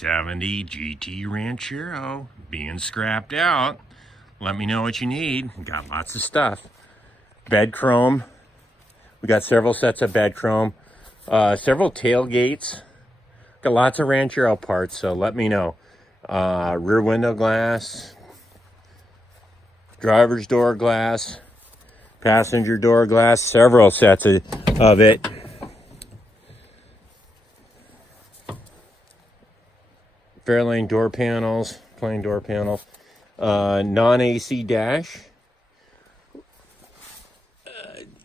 '70 GT Ranchero being scrapped out. Let me know what you need. We got lots of stuff. Bed chrome. We got several sets of bed chrome. Several tailgates. Got lots of Ranchero parts, so let me know. Rear window glass. Driver's door glass. Passenger door glass. Several sets of it. Fairlane door panels, plain door panels, non-AC dash,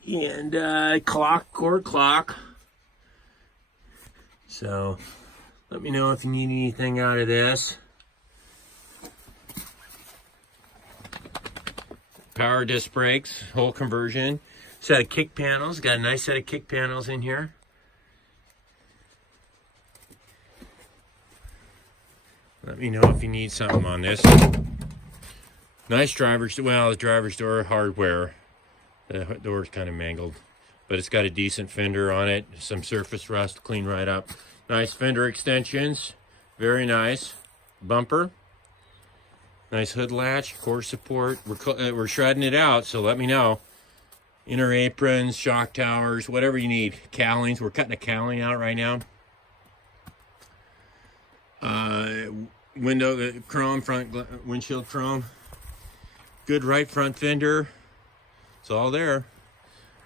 and core clock. So let me know if you need anything out of this. Power disc brakes, whole conversion. Set of kick panels, got a nice set of kick panels in here. Let me know if you need something on this. Nice the driver's door hardware. The door's kind of mangled, but it's got a decent fender on it. Some surface rust, clean right up. Nice fender extensions, very nice. Bumper, nice hood latch, core support. We're shredding it out, so let me know. Inner aprons, shock towers, whatever you need. Cowlings, we're cutting a cowling out right now. Window chrome, front windshield chrome. Good right front fender. It's all there.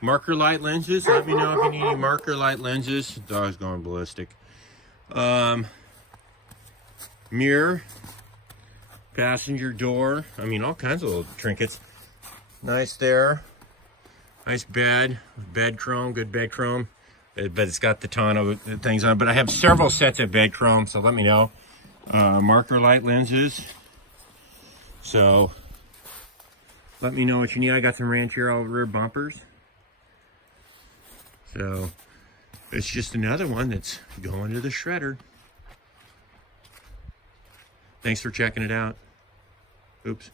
Marker light lenses. Let me know if you need any marker light lenses. The dog's going ballistic. Mirror. Passenger door. I mean, all kinds of little trinkets. Nice there. Nice bed. Bed chrome. Good bed chrome. But it's got the ton of things on it. But I have several sets of bed chrome, so let me know. Marker light lenses. So let me know what you need. I got some Ranchero rear bumpers. So it's just another one that's going to the shredder. Thanks for checking it out. Oops.